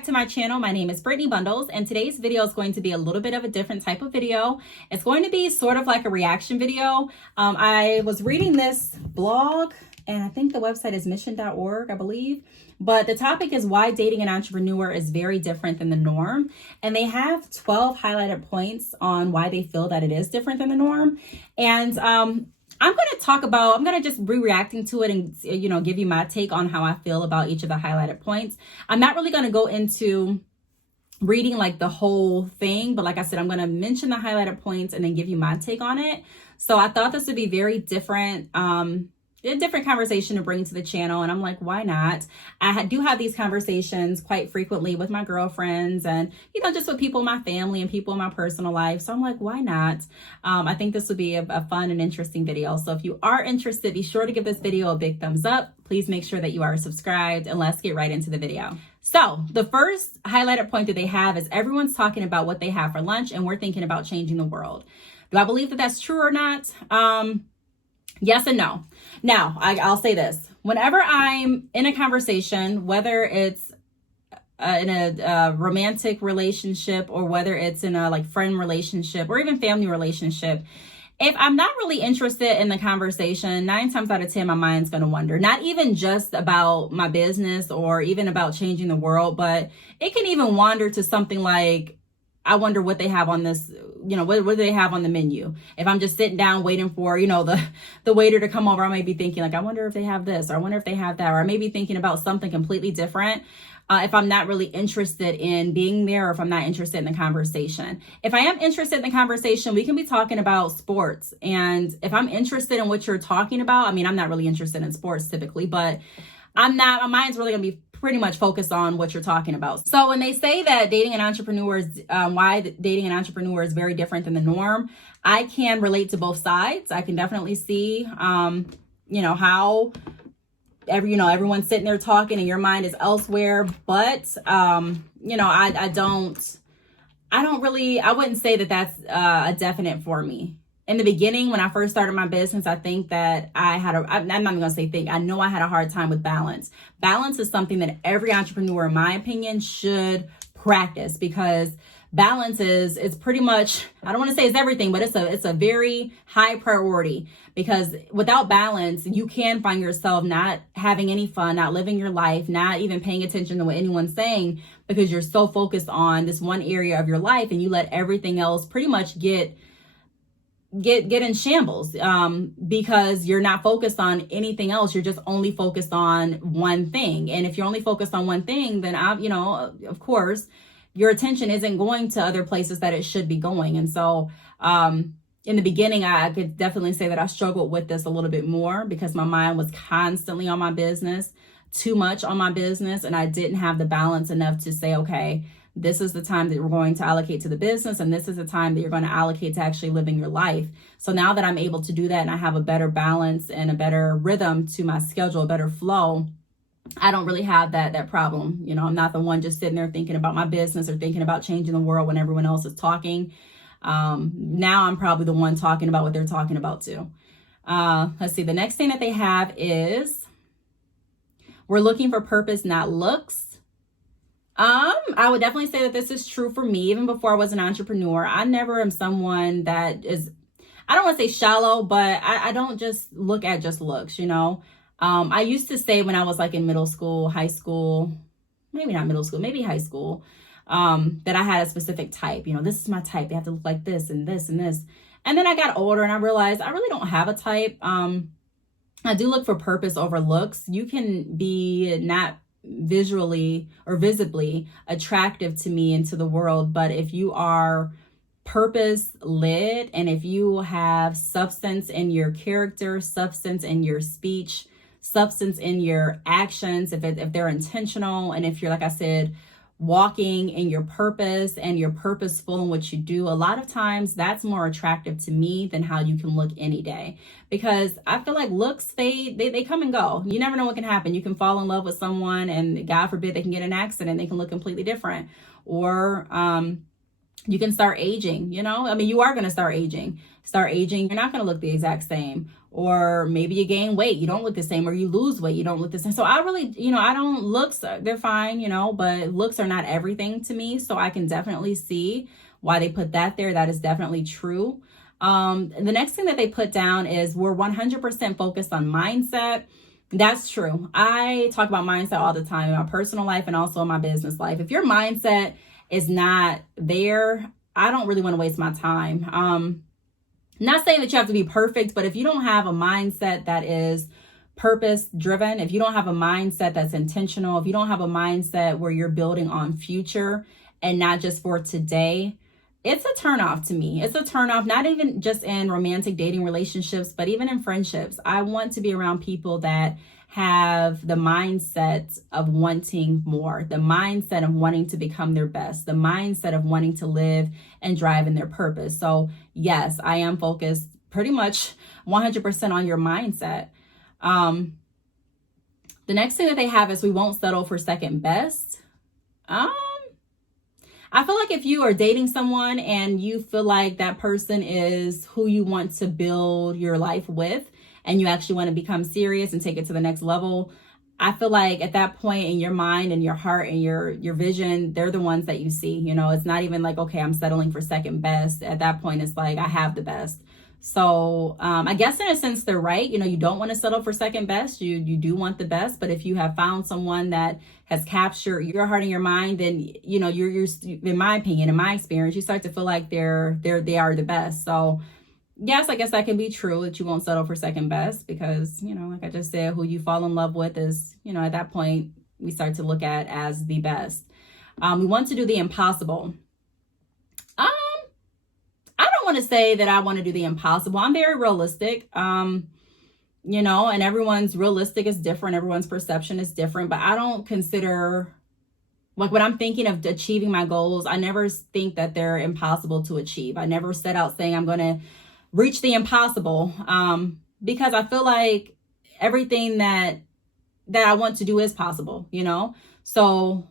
back to my channel. My name is Brittney Bundles, and today's video is going to be a little bit of a different type of video. It's going to be sort of like a reaction video. I was reading this blog, and I think the website is mission.org, I believe. But the topic is why dating an entrepreneur is very different than the norm. And they have 12 highlighted points on why they feel that it is different than the norm. And I'm going to just be reacting to it and, give you my take on how I feel about each of the highlighted points. I'm not really going to go into reading like the whole thing, but like I said, I'm going to mention the highlighted points and then give you my take on it. So I thought this would be very different, a different conversation to bring to the channel. And I'm like, why not? I do have these conversations quite frequently with my girlfriends and, just with people in my family and people in my personal life. So I'm like, why not? I think this would be a fun and interesting video. So if you are interested, be sure to give this video a big thumbs up. Please make sure that you are subscribed, and let's get right into the video. So the first highlighted point that they have is everyone's talking about what they have for lunch and we're thinking about changing the world. Do I believe that that's true or not? Yes and no. Now, I'll say this. Whenever I'm in a conversation, whether it's in a romantic relationship or whether it's in a friend relationship or even family relationship, if I'm not really interested in the conversation, 9 times out of 10, my mind's going to wander. Not even just about my business or even about changing the world, but it can even wander to something like, I wonder what they have on this, what do they have on the menu? If I'm just sitting down waiting for, the waiter to come over, I may be thinking I wonder if they have this, or I wonder if they have that, or I may be thinking about something completely different. If I'm not really interested in being there, or if I'm not interested in the conversation. If I am interested in the conversation, we can be talking about sports. And if I'm interested in what you're talking about, I'm not really interested in sports typically, but my mind's really going to be pretty much focused on what you're talking about. So when they say that dating an entrepreneur is, why dating an entrepreneur is very different than the norm, I can relate to both sides. I can definitely see, how everyone's sitting there talking and your mind is elsewhere. But, I wouldn't say that that's a definite for me. In the beginning, when I first started my business, I think that I'm not going to say think, I know I had a hard time with balance. Balance is something that every entrepreneur, in my opinion, should practice, because balance is pretty much, I don't want to say it's everything, but it's a very high priority, because without balance, you can find yourself not having any fun, not living your life, not even paying attention to what anyone's saying, because you're so focused on this one area of your life and you let everything else pretty much get in shambles, because you're not focused on anything else. You're just only focused on one thing. And if you're only focused on one thing, then of course your attention isn't going to other places that it should be going. And so in the beginning, I could definitely say that I struggled with this a little bit more, because my mind was constantly on my business, too much on my business, and I didn't have the balance enough to say, okay, this is the time that we're going to allocate to the business, and this is the time that you're going to allocate to actually living your life. So now that I'm able to do that and I have a better balance and a better rhythm to my schedule, a better flow, I don't really have that problem. I'm not the one just sitting there thinking about my business or thinking about changing the world when everyone else is talking. Now I'm probably the one talking about what they're talking about too. Let's see. The next thing that they have is we're looking for purpose, not looks. I would definitely say that this is true for me. Even before I was an entrepreneur, I never am someone that is, I don't want to say shallow, but I don't just look at just looks, I used to say when I was in middle school, high school, maybe not middle school, maybe high school, that I had a specific type. This is my type. They have to look like this and this and this. And then I got older and I realized I really don't have a type. I do look for purpose over looks. You can be not visually or visibly attractive to me into the world, but if you are purpose led and if you have substance in your character, substance in your speech, substance in your actions, if they're intentional, and if you're, like I said, walking in your purpose and you're purposeful in what you do, a lot of times that's more attractive to me than how you can look any day. Because I feel like looks fade, they come and go. You never know what can happen. You can fall in love with someone and God forbid they can get in an accident, they can look completely different. Or You can start aging, I mean, you are going to start aging. You're not going to look the exact same. Or maybe you gain weight, you don't look the same, or you lose weight, you don't look the same. So I really, I don't, looks, they're fine, but looks are not everything to me. So I can definitely see why they put that there. That is definitely true. The next thing that they put down is we're 100% focused on mindset. That's true. I talk about mindset all the time in my personal life and also in my business life. If your mindset is not there, I don't really want to waste my time. Not saying that you have to be perfect, but if you don't have a mindset that is purpose driven, if you don't have a mindset that's intentional, if you don't have a mindset where you're building on future and not just for today, it's a turnoff to me. It's a turnoff, not even just in romantic dating relationships, but even in friendships. I want to be around people that have the mindset of wanting more, the mindset of wanting to become their best, the mindset of wanting to live and drive in their purpose. So yes, I am focused pretty much 100% on your mindset. The next thing that they have is we won't settle for second best. I feel like if you are dating someone and you feel like that person is who you want to build your life with, and you actually want to become serious and take it to the next level, I feel like at that point in your mind and your heart and your vision, they're the ones that you see. It's not even like, okay, I'm settling for second best. At that point, it's like, I have the best. So I guess in a sense, they're right. You don't want to settle for second best. You do want the best. But if you have found someone that has captured your heart and your mind, then, you're in my opinion, in my experience, you start to feel like they are the best. So yes, I guess that can be true that you won't settle for second best because, like I just said, who you fall in love with is, at that point, we start to look at as the best. We want to do the impossible. I don't want to say that I want to do the impossible. I'm very realistic, and everyone's realistic is different. Everyone's perception is different, but I don't consider, like when I'm thinking of achieving my goals, I never think that they're impossible to achieve. I never set out saying I'm going to reach the impossible, because I feel like everything that I want to do is possible, So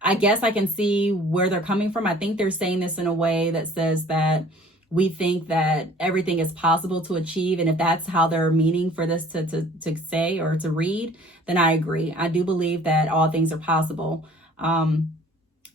I guess I can see where they're coming from. I think they're saying this in a way that says that we think that everything is possible to achieve. And if that's how they're meaning for this to say or to read, then I agree. I do believe that all things are possible.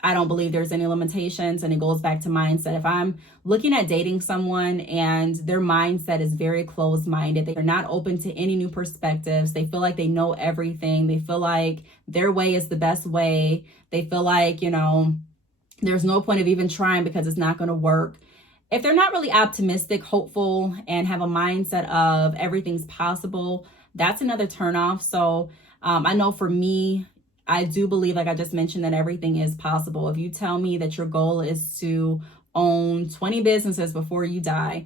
I don't believe there's any limitations, and it goes back to mindset. If I'm looking at dating someone and their mindset is very closed-minded, they're not open to any new perspectives, they feel like they know everything, they feel like their way is the best way, they feel like, there's no point of even trying because it's not going to work. If they're not really optimistic, hopeful, and have a mindset of everything's possible, that's another turnoff. So I know for me, I do believe, like I just mentioned, that everything is possible. If you tell me that your goal is to own 20 businesses before you die,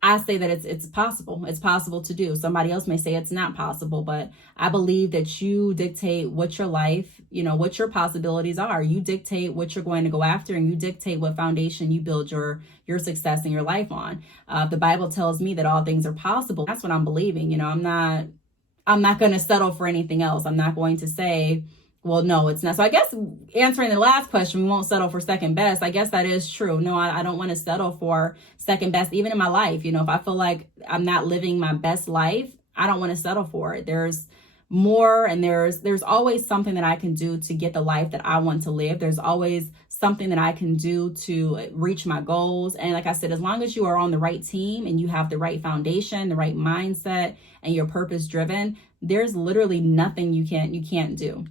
I say that it's possible. It's possible to do. Somebody else may say it's not possible, but I believe that you dictate what your life, what your possibilities are. You dictate what you're going to go after, and you dictate what foundation you build your success in your life on. The Bible tells me that all things are possible. That's what I'm believing. I'm not going to settle for anything else. I'm not going to say, well, no, it's not. So I guess answering the last question, we won't settle for second best. I guess that is true. No, I don't want to settle for second best, even in my life. If I feel like I'm not living my best life, I don't want to settle for it. There's more, and there's always something that I can do to get the life that I want to live. There's always something that I can do to reach my goals. And like I said, as long as you are on the right team and you have the right foundation, the right mindset, and you're purpose driven, there's literally nothing you can't do.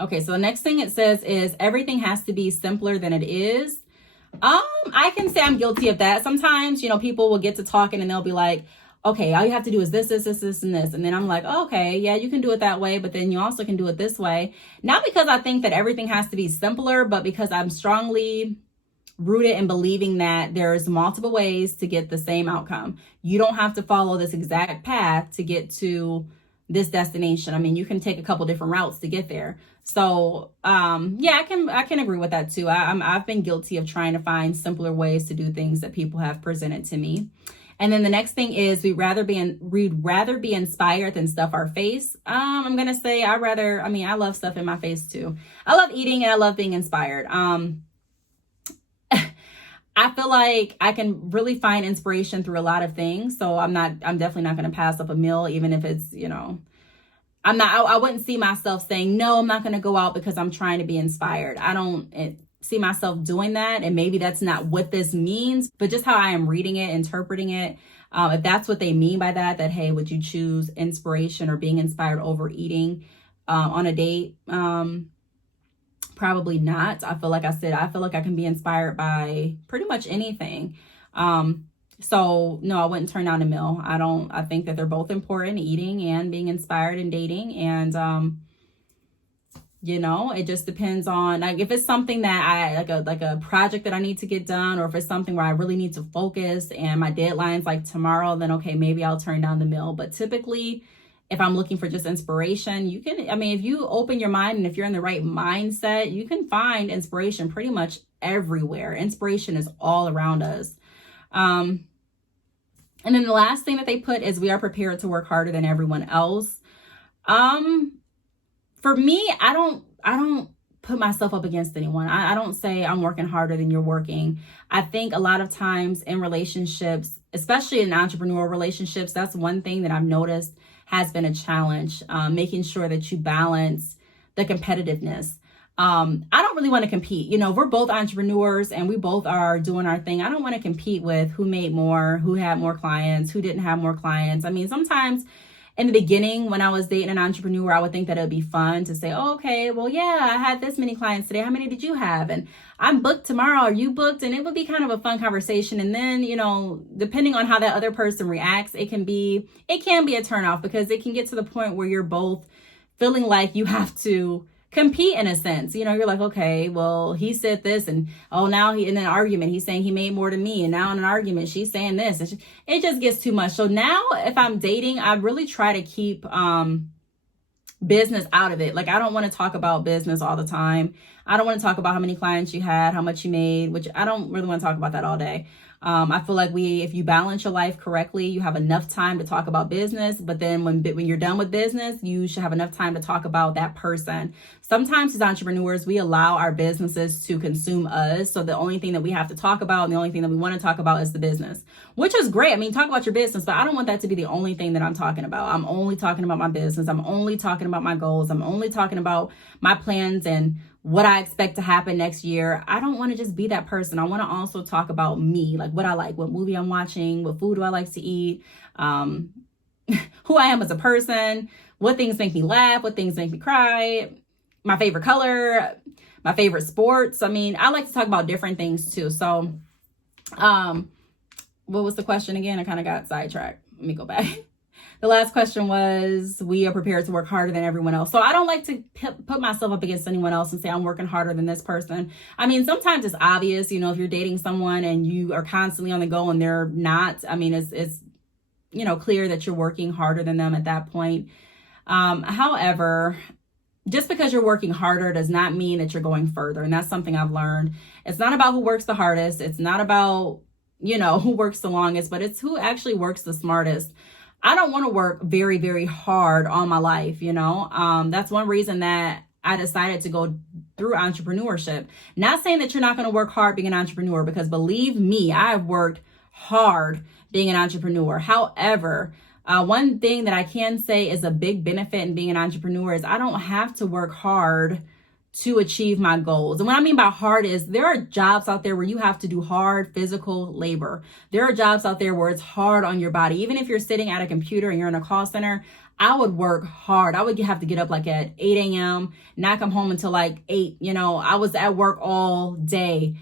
Okay, so the next thing it says is everything has to be simpler than it is. I can say I'm guilty of that. Sometimes, people will get to talking and they'll be like, okay, all you have to do is this, and this. And then I'm like, oh, okay, yeah, you can do it that way, but then you also can do it this way. Not because I think that everything has to be simpler, but because I'm strongly rooted in believing that there's multiple ways to get the same outcome. You don't have to follow this exact path to get to this destination. I mean, you can take a couple different routes to get there. So, yeah, I can agree with that too. I've been guilty of trying to find simpler ways to do things that people have presented to me. And then the next thing is we'd rather be inspired than stuff our face. I'm gonna say I love stuff in my face too. I love eating and I love being inspired. I feel like I can really find inspiration through a lot of things. So I'm definitely not going to pass up a meal, even if it's, I wouldn't see myself saying, no, I'm not going to go out because I'm trying to be inspired. I don't see myself doing that. And maybe that's not what this means, but just how I am reading it, interpreting it. If that's what they mean by that, hey, would you choose inspiration or being inspired over eating on a date? Probably not. I feel like I can be inspired by pretty much anything. So no, I wouldn't turn down a meal. I think that they're both important, eating and being inspired and dating. And, it just depends on, like, if it's something that like a project that I need to get done, or if it's something where I really need to focus and my deadline's like tomorrow, then okay, maybe I'll turn down the meal. But typically, if I'm looking for just inspiration, if you open your mind and if you're in the right mindset, you can find inspiration pretty much everywhere. Inspiration is all around us. And then the last thing that they put is we are prepared to work harder than everyone else. For me, I don't put myself up against anyone. I don't say I'm working harder than you're working. I think a lot of times in relationships, especially in entrepreneurial relationships, that's one thing that I've noticed has been a challenge, making sure that you balance the competitiveness. I don't really want to compete. We're both entrepreneurs and we both are doing our thing. I don't want to compete with who made more, who had more clients, who didn't have more clients. Sometimes in the beginning, when I was dating an entrepreneur, I would think that it would be fun to say, oh, okay, well, yeah, I had this many clients today. How many did you have? And I'm booked tomorrow. Are you booked? And it would be kind of a fun conversation. And then, depending on how that other person reacts, it can be a turnoff, because it can get to the point where you're both feeling like you have to compete in a sense. You're like, okay, well, he said this, and now in an argument, he's saying he made more than me. And now in an argument, she's saying this. And it just gets too much. So now if I'm dating, I really try to keep business out of it. Like, I don't want to talk about business all the time. I don't want to talk about how many clients you had, how much you made, which I don't really want to talk about that all day. I feel like if you balance your life correctly, you have enough time to talk about business. But then when you're done with business, you should have enough time to talk about that person. Sometimes as entrepreneurs, we allow our businesses to consume us. So the only thing that we have to talk about and the only thing that we want to talk about is the business, which is great. Talk about your business, but I don't want that to be the only thing that I'm talking about. I'm only talking about my business. I'm only talking about my goals. I'm only talking about my plans and what I expect to happen next year. I don't want to just be that person. I want to also talk about me, like what I like, what movie I'm watching, what food do I like to eat, who I am as a person, what things make me laugh, what things make me cry, my favorite color, my favorite sports. I like to talk about different things too. So, what was the question again? I kind of got sidetracked. Let me go back. The last question was, we are prepared to work harder than everyone else. So I don't like to put myself up against anyone else and say I'm working harder than this person. Sometimes it's obvious, if you're dating someone and you are constantly on the go and they're not, it's clear that you're working harder than them at that point. However, just because you're working harder does not mean that you're going further. And that's something I've learned. It's not about who works the hardest. It's not about, who works the longest, but it's who actually works the smartest. I don't want to work very, very hard all my life. That's one reason that I decided to go through entrepreneurship. Not saying that you're not going to work hard being an entrepreneur, because believe me, I've worked hard being an entrepreneur. However, one thing that I can say is a big benefit in being an entrepreneur is I don't have to work hard to achieve my goals. And what I mean by hard is there are jobs out there where you have to do hard physical labor. There are jobs out there where it's hard on your body. Even if you're sitting at a computer and you're in a call center, I would work hard. I would have to get up like at 8 a.m., not come home until like 8. I was at work all day,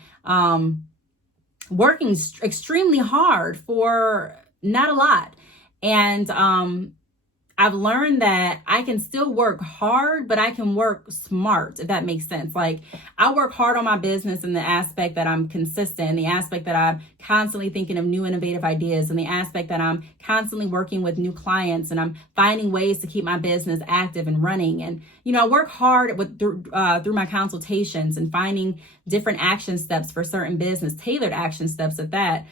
working extremely hard for not a lot. And I've learned that I can still work hard, but I can work smart, if that makes sense. Like, I work hard on my business in the aspect that I'm consistent, in the aspect that I'm constantly thinking of new innovative ideas, in the aspect that I'm constantly working with new clients and I'm finding ways to keep my business active and running. And, I work hard through my consultations and finding different action steps for certain business, tailored action steps at that.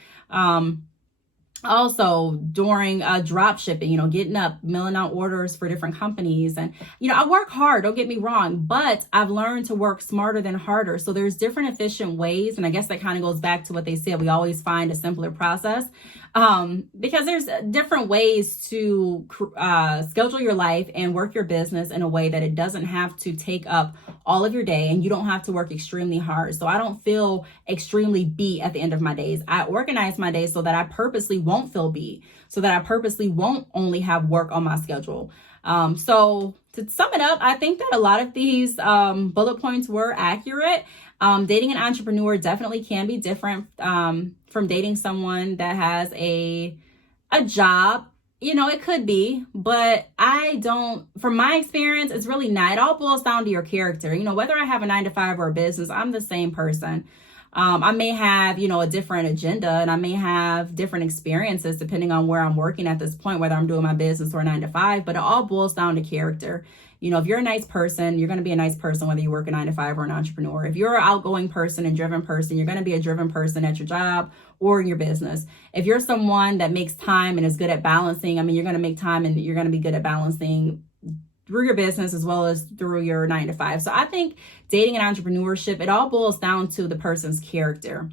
Also during drop shipping, getting up, milling out orders for different companies. And, I work hard, don't get me wrong, but I've learned to work smarter than harder. So there's different efficient ways. And I guess that kind of goes back to what they said. We always find a simpler process. Because there's different ways to schedule your life and work your business in a way that it doesn't have to take up all of your day and you don't have to work extremely hard. So I don't feel extremely beat at the end of my days. I organize my days so that I purposely won't feel beat, so that I purposely won't only have work on my schedule. So to sum it up, I think that a lot of these bullet points were accurate. Dating an entrepreneur definitely can be different from dating someone that has a job. It could be, but from my experience, it's really not. It all boils down to your character. Whether I have a 9-to-5 or a business, I'm the same person. I may have, a different agenda, and I may have different experiences depending on where I'm working at this point, whether I'm doing my business or 9-to-5, but it all boils down to character. If you're a nice person, you're going to be a nice person, whether you work a 9-to-5 or an entrepreneur. If you're an outgoing person and driven person, you're going to be a driven person at your job or in your business. If you're someone that makes time and is good at balancing, you're going to make time and you're going to be good at balancing through your business as well as through your 9-to-5. So I think dating and entrepreneurship, it all boils down to the person's character,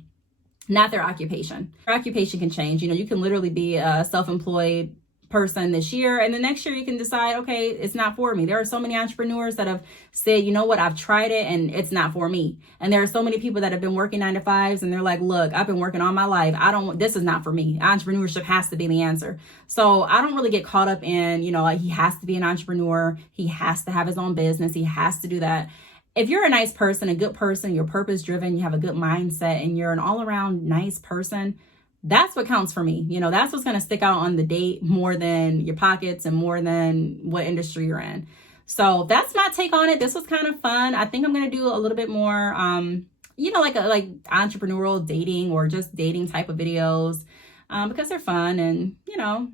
not their occupation. Their occupation can change. You can literally be a self-employed person this year, and the next year you can decide, okay, it's not for me. There are so many entrepreneurs that have said, you know what, I've tried it and it's not for me. And there are so many people that have been working 9-to-5s and they're like, look, I've been working all my life. This is not for me. Entrepreneurship has to be the answer. So I don't really get caught up in, he has to be an entrepreneur. He has to have his own business. He has to do that. If you're a nice person, a good person, you're purpose driven, you have a good mindset, and you're an all around nice person, that's what counts for me. That's what's going to stick out on the date more than your pockets and more than what industry you're in. So that's my take on it. This was kind of fun. I think I'm going to do a little bit more, like entrepreneurial dating or just dating type of videos because they're fun. And,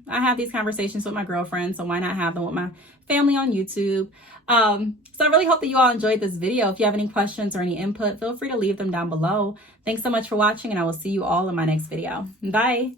I have these conversations with my girlfriend, so why not have them with my family on YouTube? So I really hope that you all enjoyed this video. If you have any questions or any input, feel free to leave them down below. Thanks so much for watching, and I will see you all in my next video. Bye.